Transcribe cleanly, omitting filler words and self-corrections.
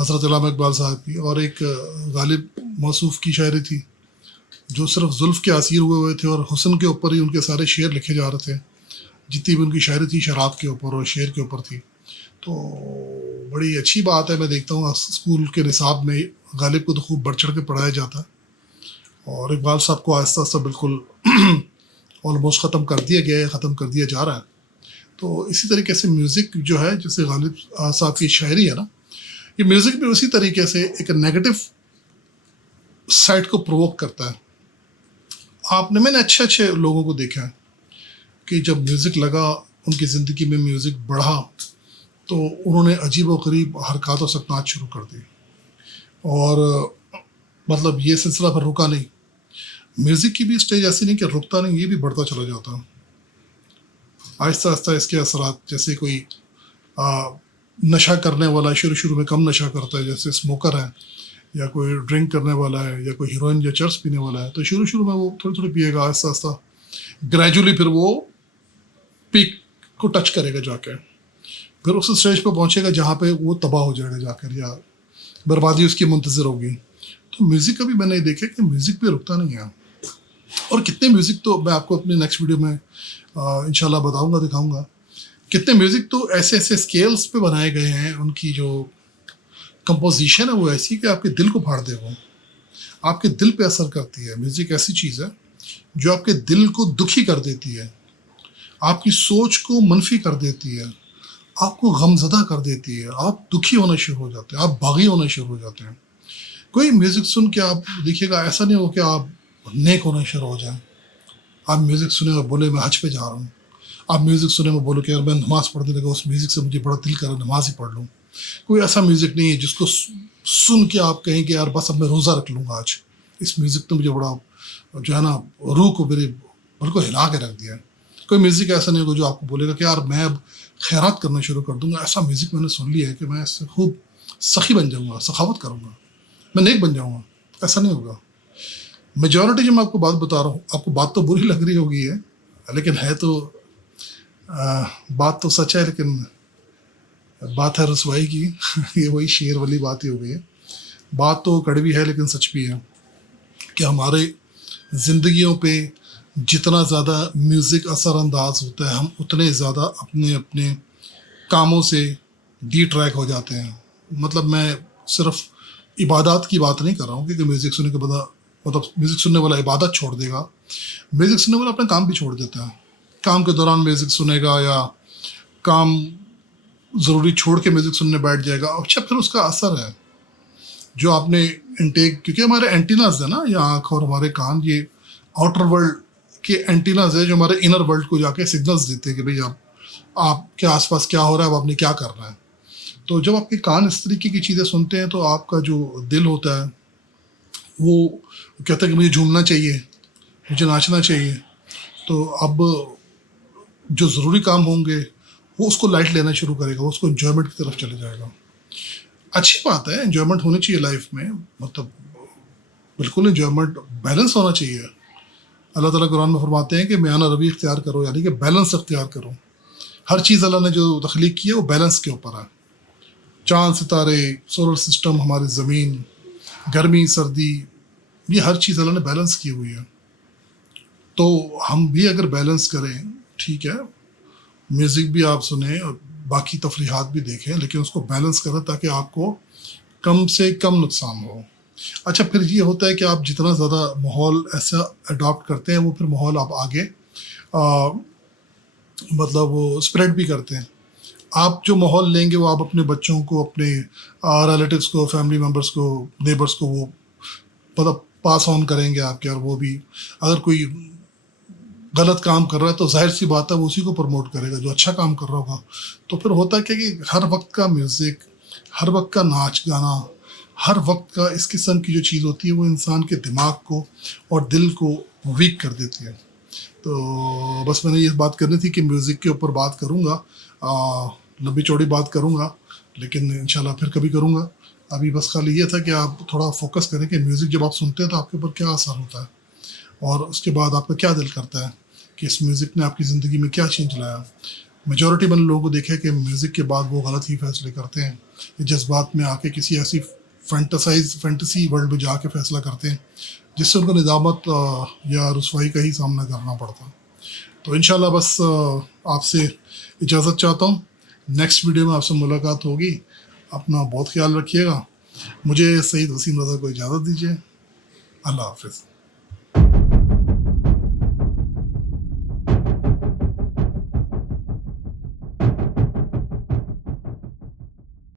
حضرت علامہ اقبال صاحب کی، اور ایک غالب موصوف کی شاعری تھی جو صرف زلف کے اسیر ہوئے تھے اور حسن کے اوپر ہی ان کے سارے شعر لکھے جا رہے تھے. جتنی بھی ان کی شاعری تھی شراب کے اوپر اور شعر کے اوپر تھی. تو بڑی اچھی بات ہے. میں دیکھتا ہوں اسکول کے نصاب میں غالب کو تو خوب بڑھ چڑھ کے پڑھایا جاتا ہے، اور اقبال صاحب کو آہستہ آہستہ بالکل آلموسٹ ختم کر دیا گیا ہے، ختم کر دیا جا رہا ہے. تو اسی طریقے سے میوزک جو ہے، جیسے غالب صاحب کی شاعری ہے نا، یہ میوزک بھی اسی طریقے سے ایک نیگیٹو سائڈ کو پرووک کرتا ہے. میں نے اچھے اچھے لوگوں کو دیکھا ہے کہ جب میوزک لگا، ان کی زندگی میں میوزک بڑھا، تو انہوں نے عجیب و غریب حرکات و سکنات شروع کر دی. اور مطلب یہ سلسلہ پھر رکا نہیں. میوزک کی بھی اسٹیج ایسی نہیں کہ رکتا نہیں، یہ بھی بڑھتا چلا جاتا. آہستہ آہستہ اس کے اثرات، جیسے کوئی نشہ کرنے والا شروع میں کم نشہ کرتا ہے، جیسے اسموکر ہے، یا کوئی ڈرنک کرنے والا ہے، یا کوئی ہیروئن یا چرس پینے والا ہے، تو شروع میں وہ تھوڑی تھوڑی پیے گا. آہستہ آہستہ گریجولی پھر وہ پیک کو ٹچ کرے گا جا کے، پھر اس اسٹیج پہ پہنچے گا جہاں پہ وہ تباہ ہو جائے گا جا کر، یا بربادی اس کی منتظر ہوگی. تو میوزک کا بھی میں نے دیکھا کہ میوزک بھی رکتا نہیں ہے. اور کتنے میوزک تو میں آپ کو اپنے نیکسٹ ویڈیو میں انشاءاللہ بتاؤں گا، دکھاؤں گا. کتنے میوزک تو ایسے اسکیلز پہ بنائے گئے ہیں، ان کی جو کمپوزیشن ہے وہ ایسی کہ آپ کے دل کو پھاڑ دے، وہ آپ کے دل پہ اثر کرتی ہے. میوزک ایسی چیز ہے جو آپ کے دل کو دکھی کر دیتی ہے، آپ کی سوچ کو منفی کر دیتی ہے، آپ کو غمزدہ کر دیتی ہے. آپ دکھی ہونا شروع ہو جاتے ہیں، آپ باغی ہونا شروع ہو جاتے ہیں. کوئی میوزک سن کے آپ دیکھیے گا، ایسا نہیں ہو کہ آپ نیک ہونا شروع ہو جائیں. آپ میوزک سنیں اور بولے میں حج پہ جا رہا ہوں. آپ میوزک سنیں اور بولو کہ یار میں نماز پڑھنے لگا، اس میوزک سے مجھے بڑا دل کر نماز ہی پڑھ لوں. کوئی ایسا میوزک نہیں ہے جس کو سن کے آپ کہیں کہ یار بس اب میں روزہ رکھ لوں گا آج. اس میوزک نے مجھے بڑا جو ہے نا روح کو میرے بالکل ہلا کے رکھ دیا. کوئی میوزک ایسا نہیں ہوگا جو آپ کو بولے گا کہ یار میں اب خیرات کرنا شروع کر دوں گا. ایسا میوزک میں نے سن لیا ہے کہ میں اس سے خوب سخی بن جاؤں گا، سخاوت کروں گا، میں نیک بن جاؤں گا. ایسا نہیں ہوگا. میجورٹی جو میں آپ کو بات بتا رہا ہوں، آپ کو بات تو بری لگ رہی ہوگی ہے، لیکن ہے تو بات تو سچ ہے، لیکن بات ہے رسوائی کی. یہ وہی شعر والی بات ہی ہو گئی ہے. بات تو کڑوی ہے لیکن سچ بھی ہے کہ ہمارے زندگیوں پہ جتنا زیادہ میوزک اثر انداز ہوتا ہے، ہم اتنے زیادہ اپنے کاموں سے ڈی ٹریک ہو جاتے ہیں. مطلب میں صرف عبادات کی بات نہیں کر رہا ہوں، کیونکہ میوزک سننے کے بعد مطلب میوزک سننے والا عبادت چھوڑ دے گا، میوزک سننے والا اپنا کام بھی چھوڑ دیتا ہے. کام کے دوران میوزک سنے گا، یا کام ضروری چھوڑ کے میوزک سننے بیٹھ جائے گا. اچھا پھر اس کا اثر ہے جو آپ نے انٹیک، کیونکہ ہمارے اینٹیناز ہے نا، یہ آنکھ اور ہمارے کان، یہ آؤٹر ورلڈ کے اینٹیناز ہے جو ہمارے انر ورلڈ کو جا کے سگنلز دیتے ہیں کہ بھئی آپ کے آس پاس کیا ہو رہا ہے، اب آپ نے کیا کرنا ہے. تو جب آپ کے کان اس طریقے کی چیزیں سنتے ہیں تو آپ کا جو دل ہوتا ہے وہ کہتا ہے کہ مجھے جھومنا چاہیے، مجھے ناچنا چاہیے. تو اب جو ضروری کام ہوں گے وہ اس کو لائٹ لینا شروع کرے گا، وہ اس کو انجوائمنٹ کی طرف چلے جائے گا. اچھی بات ہے، انجوائمنٹ ہونی چاہیے لائف میں، مطلب بالکل انجوائمنٹ بیلنس ہونا چاہیے. اللہ تعالیٰ قرآن میں فرماتے ہیں کہ میانہ روی اختیار کرو، یعنی کہ بیلنس اختیار کرو. ہر چیز اللہ نے جو تخلیق کی ہے وہ بیلنس کے اوپر ہے. چاند، ستارے، سولر سسٹم، ہماری زمین، گرمی، سردی، یہ ہر چیز اللہ نے بیلنس کی ہوئی ہے. تو ہم بھی اگر بیلنس کریں، ٹھیک ہے، میوزک بھی آپ سنیں اور باقی تفریحات بھی دیکھیں، لیکن اس کو بیلنس کریں تاکہ آپ کو کم سے کم نقصان ہو. اچھا پھر یہ ہوتا ہے کہ آپ جتنا زیادہ ماحول ایسا اڈاپٹ کرتے ہیں، وہ پھر ماحول آپ آگے مطلب وہ اسپریڈ بھی کرتے ہیں. آپ جو ماحول لیں گے وہ آپ اپنے بچوں کو، اپنے ریلیٹیوز کو، فیملی ممبرس کو، نیبرس کو وہ مطلب پاس آن کریں گے آپ کے. اور وہ بھی اگر کوئی غلط کام کر رہا ہے تو ظاہر سی بات ہے وہ اسی کو پروموٹ کرے گا جو اچھا کام کر رہا ہوگا. تو پھر ہوتا کیا کہ ہر وقت کا میوزک، ہر وقت کا ناچ گانا، ہر وقت کا اس قسم کی جو چیز ہوتی ہے وہ انسان کے دماغ کو اور دل کو ویک کر دیتی ہے. تو بس میں نے یہ بات کرنی تھی کہ میوزک کے اوپر بات کروں گا، لمبی چوڑی بات کروں گا، لیکن انشاءاللہ پھر کبھی کروں گا. ابھی بس خالی یہ تھا کہ آپ تھوڑا فوکس کریں کہ میوزک جب آپ سنتے ہیں تو آپ کے اوپر کیا اثر ہوتا ہے، اور اس کے بعد آپ کا کیا دل کرتا ہے کہ اس میوزک نے آپ کی زندگی میں کیا چینج لایا. میجورٹی میں نے لوگوں کو دیکھا ہے کہ میوزک کے بعد وہ غلط ہی فیصلے کرتے ہیں، جذبات میں آ کے کسی ایسی فینٹیسی ورلڈ میں جا کے فیصلہ کرتے ہیں جس سے ان کو ندامت یا رسوائی کا ہی سامنا کرنا پڑتا. تو انشاءاللہ بس آپ سے اجازت چاہتا ہوں، نیکسٹ ویڈیو میں آپ سے ملاقات ہوگی. اپنا بہت خیال رکھیے گا. مجھے سعید وسیم رضا کو اجازت دیجیے. اللہ حافظ.